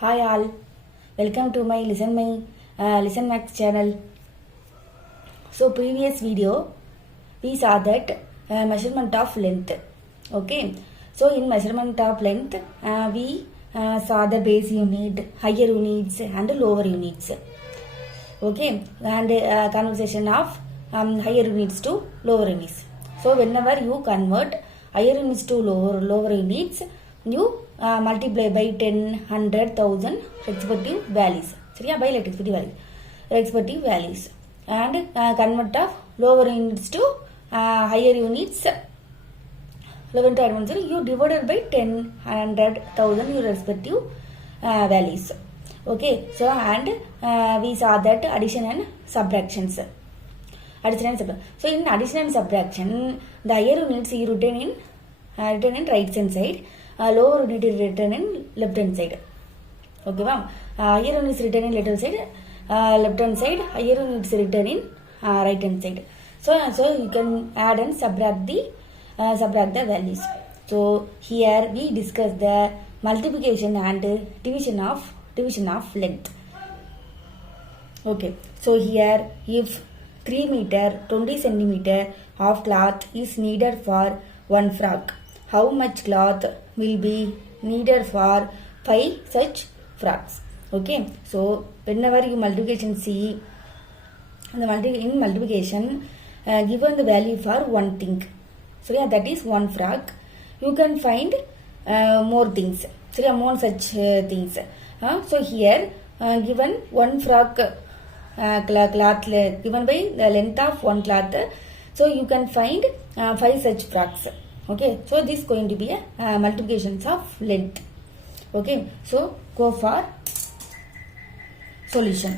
Hi all, welcome to my Listen Max channel. So previous video we saw that measurement of length. Okay, so in measurement of length we saw the base unit, higher units and lower units. Okay, and conversation of higher units to lower units. So whenever you convert higher units to lower units, you multiply by 10, 100, 1000 respective values. சரியா, by respective values and convert of lower units to higher units. You divided by 10, 100, 1000 your respective values. Okay, so and we saw that addition and subtractions. So in addition and subtraction, the higher units you written in right hand side, lower unit is written in left hand side. Okay, ma'am. Higher unit is written in left hand side, higher unit is written in right hand side. So you can add and subtract the values. So here we discuss the multiplication and division of length. Okay, so here if 3 meter 20 centimeter of cloth is needed for one frock, how much cloth will be needed for 5 such frocks? Okay, so whenever you multiplication see in multiplication given the value for one thing, so yeah, that is one frock. You can find more things, so yeah, more such things. So here given one frock cloth given by the length of one cloth, so you can find 5 such frocks. Okay, so this is going to be a multiplications of length. Okay, so go for solution.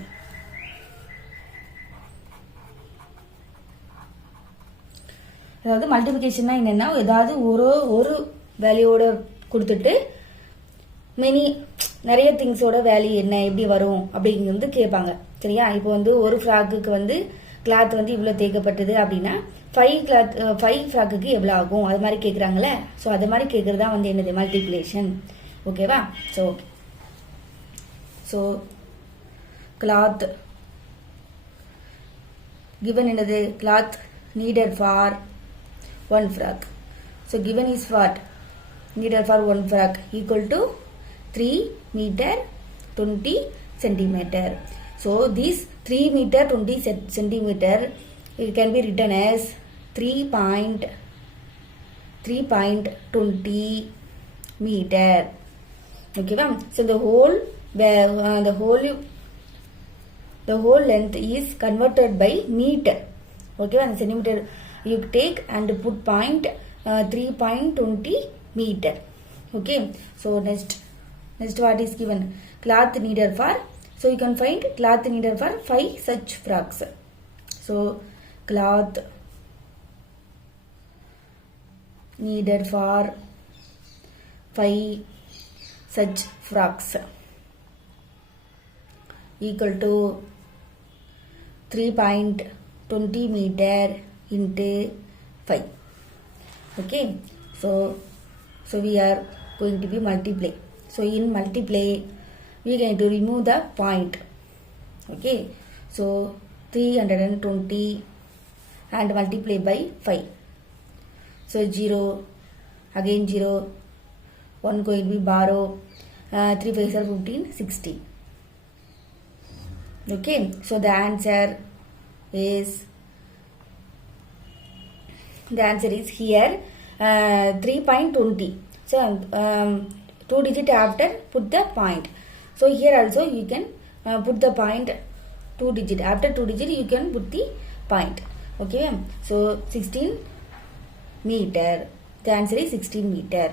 அதாவது மல்டிபிகேஷன்னா என்னன்னா, ஏதாவது ஒரு வேல்யூவோட கொடுத்துட்டு நிறைய திங்ஸோட value என்ன எப்படி வரும் அப்படிங்கிறது கேட்பாங்க. சரியா, இப்போ ஒரு ஃப்ராக்குக்கு கிளாத் இவ்வளோ தேக்கப்பட்டது அப்படின்னா 5 ஃப்ராக்குக்கு எவ்வளோ ஆகும் அது மாதிரி கேட்குறாங்களே. ஸோ அது மாதிரி கேட்குறது தான் என்னது மல்டிப்ளிகேஷன். ஓகேவா? ஸோ கிளாத் given என்னது cloth needed for one frock. So given is what? Needed for one frock equal to 3 meter 20 centimeter. So this 3 meter 20 centimeter it can be written as 3.20 meter. Okay, ma'am. So the whole length is converted by meter. Okay, and centimeter you take and put point 3.20 meter. Okay, so next what is given? Cloth needed for, so you can find cloth needed for 5 such frocks. So cloth needed for 5 such frocks equal to 3.20 meter into 5. Okay, so we are going to be multiply. So in multiply we are going to remove the point. Okay, so 320 and multiply by 5. So 0 again 0, 1 going to be borrow, 3 5 are 15, 60. Okay, so the answer is here 3.20. So 2 digit after put the point. So here also you can put the point 2 digit. After 2 digit you can put the point. Okay, so 16 meter. The answer is 16 meter.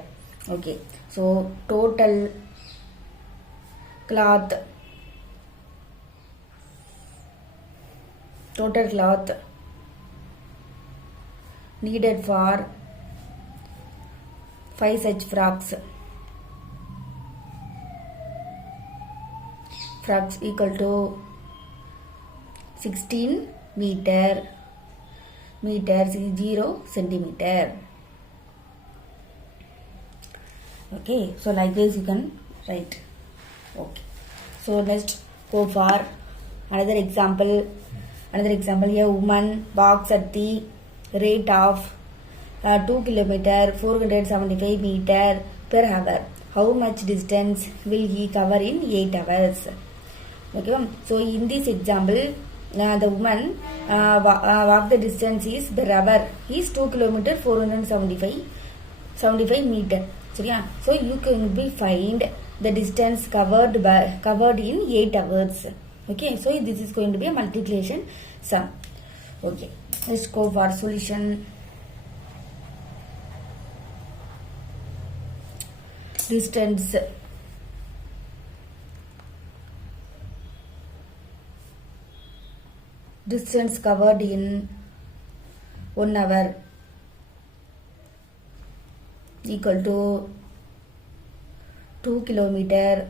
Okay, so total cloth needed for 5 such frocks equal to 16 meter 0 centimeter. Okay, so like this you can right? Okay, so next go for another example. A woman walks at the rate of 2 km 475 meter per hour. How much distance will he cover in 8 hours? Okay, so in this example, the woman walk the distance is per hour is 2 km 475 meter. So you can be find the distance covered in 8 hours. Okay, so this is going to be a multiplication sum. Okay, let's go for solution. Distance covered in 1 hour equal to 2 km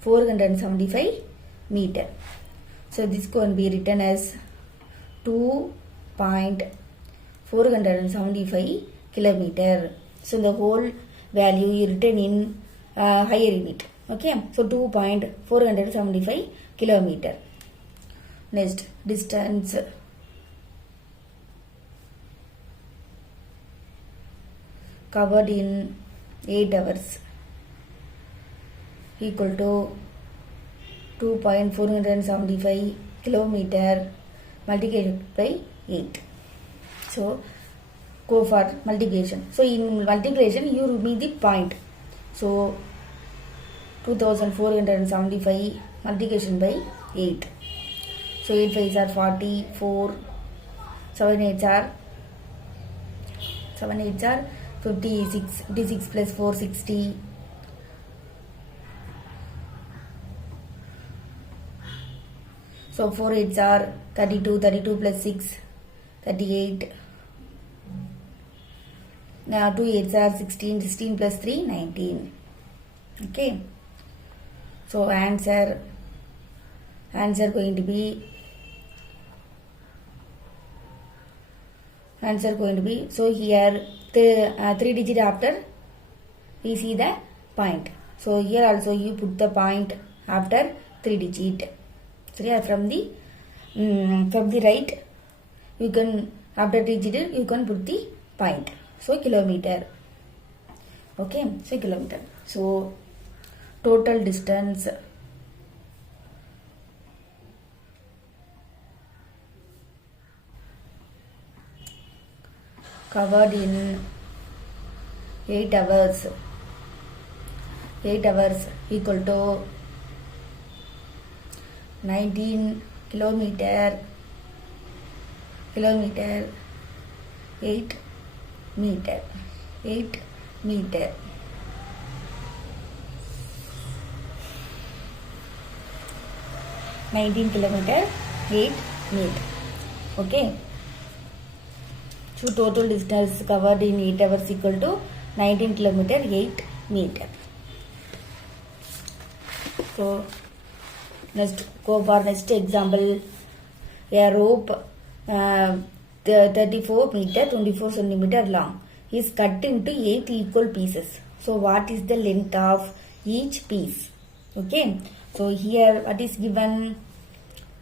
475 meter. So this can be written as 2.475 kilometer. So the whole value is written in higher unit. Okay, so 2.475 kilometer. Next, distance covered in 8 hours equal to 2.475 kilometer multiplied by 8. So go for multiplication. So in multiplication you remove the point. So 2475 multiplication by 8. So 8 5s are 44, 7 8s are 56, 56 plus 4 60. So 4 8s are 32, 32 plus 6 38. Now 2 8s are 16, 16 plus 3 19. Okay, so answer going to be so here the 3 digit after we see the point. So here also you put the point after 3 digit. So yeah, from the right you can after 3 digit you can put the point. So kilometer. Okay, so kilometer. So total distance covered in 8 hours equal to 19 kilometer 8 meter 19 kilometer 8 meter. Okay, so total distance covered in 8 hours equal to 19 kilometer 8 meter. So next go for next example. A rope 34 meter 24 centimeter long is cut into 8 equal pieces. So what is the length of each piece? Okay, so here what is given?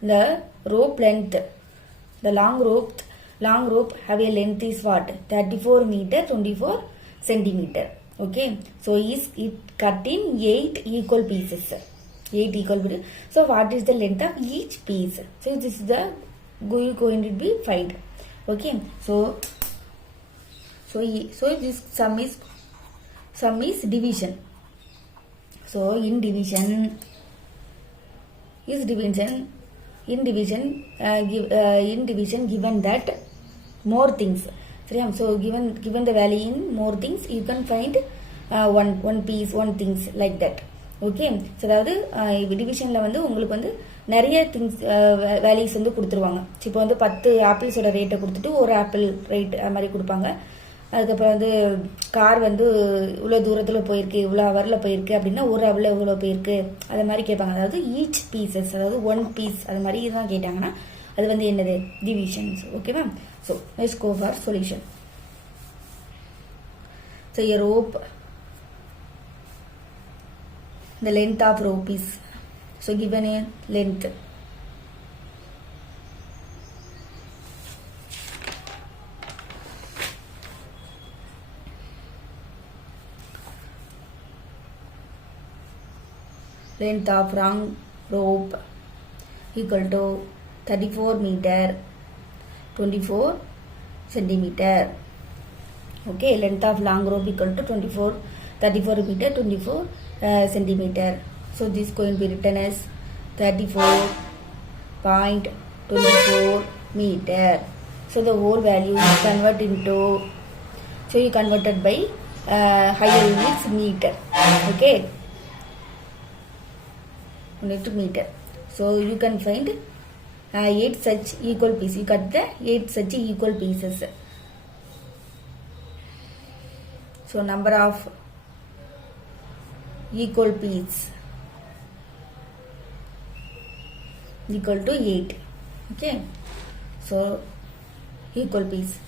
The rope length, the long rope have a length is what? 34 meter 24 centimeter. Okay, so is it cut in 8 equal pieces. 8 equal pieces. So what is the length of each piece? So this is the going to be find. Okay, so this sum is division. So in division given that more things. So given the value in more things, you can find one piece, one things like that. Okay, so அதாவது டிவிஷனில் வந்து உங்களுக்கு வந்து நிறைய things values வந்து கொடுத்துருவாங்க. இப்போ வந்து 10 ஆப்பிள்ஸோட ரேட்டை கொடுத்துட்டு ஒரு ஆப்பிள் ரேட் அது மாதிரி கொடுப்பாங்க. அதுக்கப்புறம் வந்து கார் வந்து இவ்வளோ தூரத்தில் போயிருக்கு, இவ்வளோ ஹவரில் போயிருக்கு அப்படின்னா ஒரு ஹவரில் இவ்வளோ போயிருக்கு அது மாதிரி கேட்பாங்க. அதாவது ஈச் பீசஸ், அதாவது ஒன் பீஸ் அது மாதிரி தான் கேட்டாங்கன்னா அது வந்து என்னது டிவிஷன்ஸ். ஓகேவா? So let's go for solution. So a rope the length of rope is, so given a length, length of wrong rope equal to 34 meter 24 centimeter. Okay, length of long rope equal to 34 meter 24 centimeter. So this is going to be written as 34.24 meter. So the whole value is converted into, so you converted by higher units meter. Okay, to meter. So you can find 8 such equal pieces. You cut the 8 such equal pieces. So number of equal pieces equal to 8. Okay, so equal piece.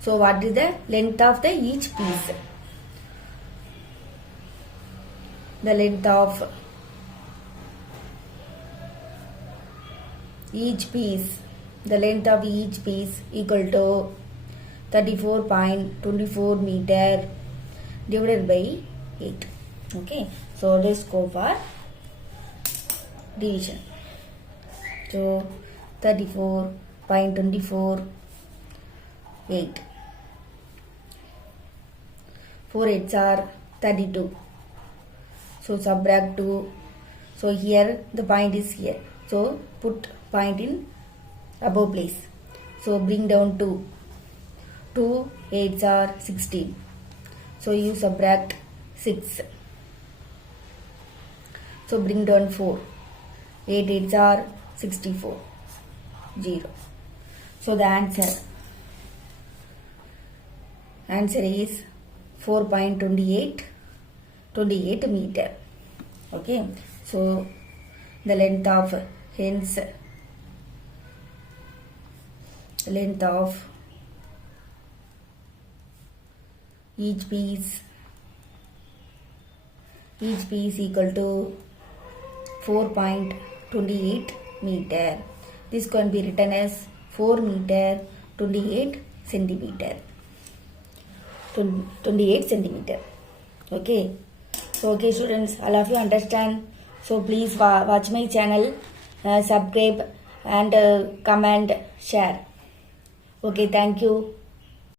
So what is the length of the each piece? The length of each piece, the length of each piece equal to 34.24 meter divided by 8. Okay, so let's go for division. So 34.24 8. 4 8s are 32. So subtract 2. So here the point is here. So put point in above place. So bring down 2. 2 8s are 16. So you subtract 6. So bring down 4. 8 8s are 64. 0. So the answer is 4.28 meter. Okay, so the length of, hence length of each piece equal to 4.28 meter. This can be written as 4 meter 28 centimeter. 28 centimeter. Okay, so okay students, all of you understand. So please watch my channel, subscribe and comment, share. Okay, thank you.